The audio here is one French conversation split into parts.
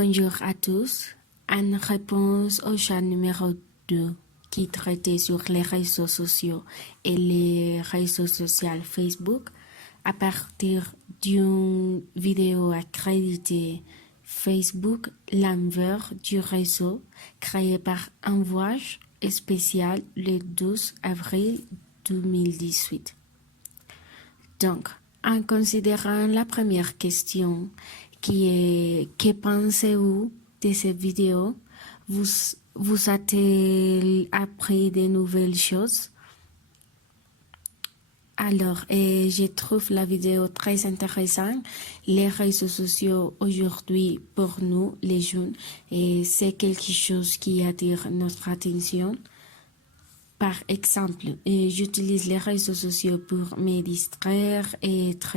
Bonjour à tous. En réponse au chat numéro 2 qui traitait sur les réseaux sociaux et les réseaux sociaux Facebook, à partir d'une vidéo accréditée Facebook, l'envers du réseau créé par un voyage spécial le 12 avril 2018. Donc, en considérant la première question qui est que pensez-vous de cette vidéo, vous a-t-il appris de nouvelles choses? Alors, je trouve la vidéo très intéressante. Les réseaux sociaux aujourd'hui pour nous, les jeunes, c'est quelque chose qui attire notre attention. Par exemple, j'utilise les réseaux sociaux pour me distraire, être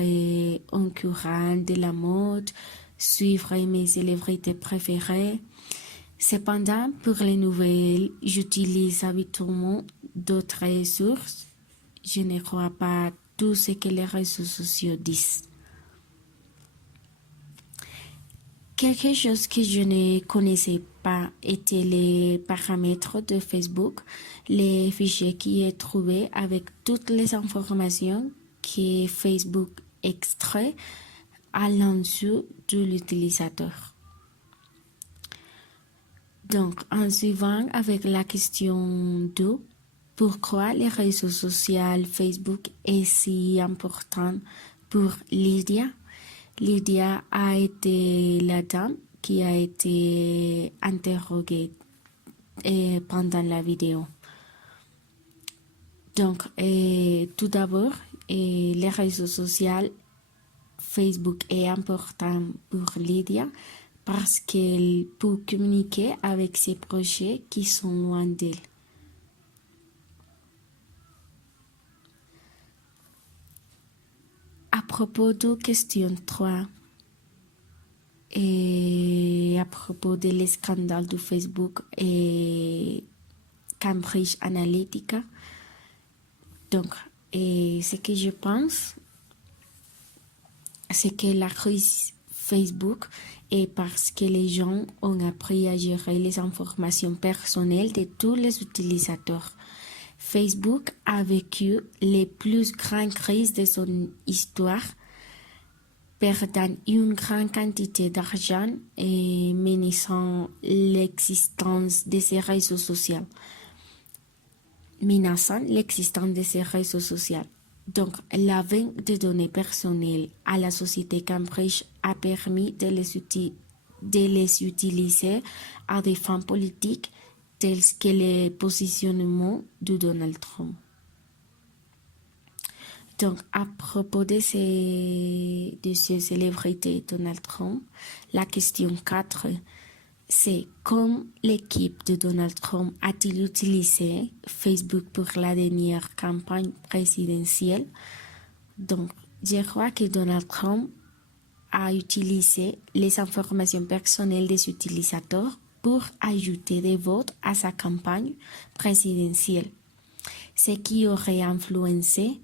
au courant de la mode, suivre mes célébrités préférées. Cependant, pour les nouvelles, j'utilise habituellement d'autres sources. Je ne crois pas tout ce que les réseaux sociaux disent. Quelque chose que je ne connaissais pas était les paramètres de Facebook, les fichiers qui est trouvé avec toutes les informations que Facebook extrait à l'insu de l'utilisateur. Donc, en suivant avec la question 2, pourquoi les réseaux sociaux Facebook est si important pour Lydia? Lydia a été la dame qui a été interrogée pendant la vidéo. Donc, tout d'abord, les réseaux sociaux Facebook est important pour Lydia parce qu'elle peut communiquer avec ses proches qui sont loin d'elle. À propos de question 3, et à propos des scandales de Facebook et Cambridge Analytica, donc, ce que je pense, c'est que la crise Facebook est parce que les gens ont appris à gérer les informations personnelles de tous les utilisateurs. Facebook a vécu les plus grandes crises de son histoire, perdant une grande quantité d'argent et menaçant l'existence de ces réseaux sociaux. Donc, la vente de données personnelles à la société Cambridge a permis de les utiliser à des fins politiques tels que le positionnement de Donald Trump. Donc, à propos de ces célébrités Donald Trump, la question 4, c'est comment l'équipe de Donald Trump a-t-il utilisé Facebook pour la dernière campagne présidentielle? Donc, je crois que Donald Trump a utilisé les informations personnelles des utilisateurs pour ajouter des votes à sa campagne présidentielle, ce qui aurait influencé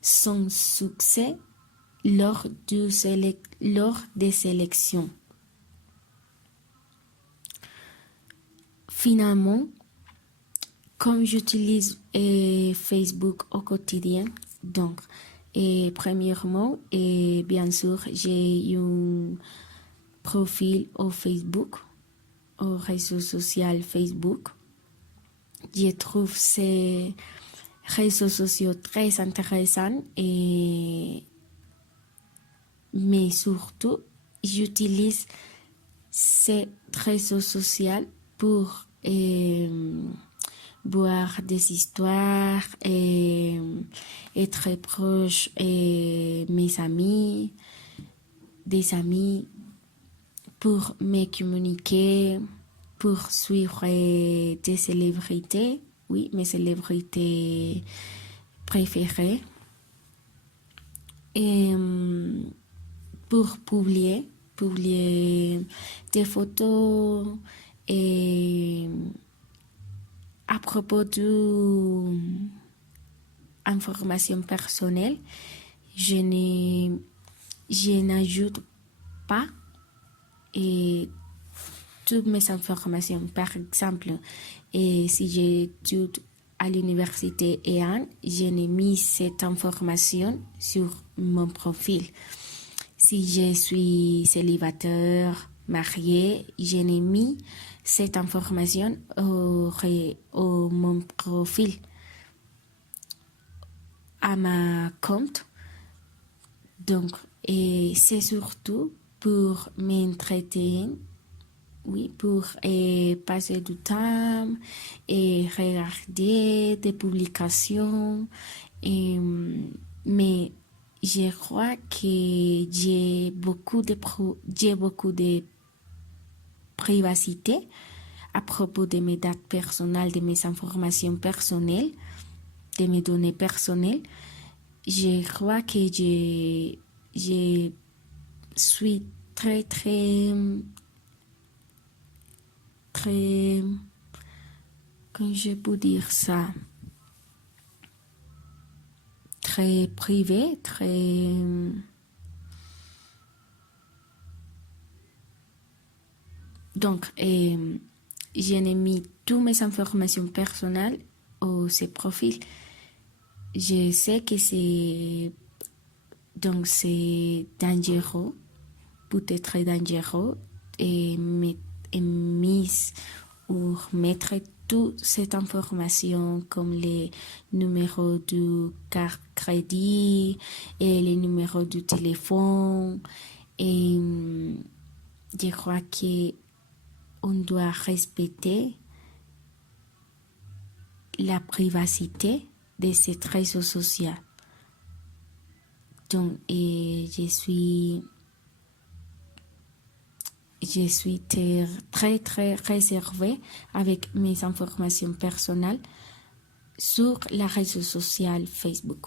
son succès lors des élections. Finalement, comme j'utilise Facebook au quotidien, donc, premièrement, bien sûr, j'ai un profil au Facebook, au réseau social Facebook. Je trouve ces réseaux sociaux très intéressants, mais surtout, j'utilise ces réseaux sociaux pour voir des histoires et être proche mes amis, des amis, pour me communiquer, pour suivre des célébrités, oui, mes célébrités préférées, et pour publier des photos et à propos de informations personnelles, je n'ajoute pas toutes mes informations. Par exemple, et si j'étudie à l'université EAN, je n'ai mis cette information sur mon profil. Si je suis célibataire, mariée, je n'ai mis cette information au mon profil, à ma compte. Donc, et c'est surtout pour m'entretenir, oui, pour passer du temps et regarder des publications. Mais je crois que j'ai beaucoup de privacité à propos de mes dates personnelles, de mes informations personnelles, de mes données personnelles. Je crois que je suis très, comment je peux dire ça, très privé, très... Donc, je n'ai mis toutes mes informations personnelles au ce profil. Je sais que c'est dangereux, peut-être dangereux, et mise ou mettre toute cette information comme les numéros de carte crédit et les numéros du téléphone. Et je crois qu'on doit respecter la privacité de ces réseaux sociaux. Donc, et je suis très, très réservée avec mes informations personnelles sur la réseau social Facebook.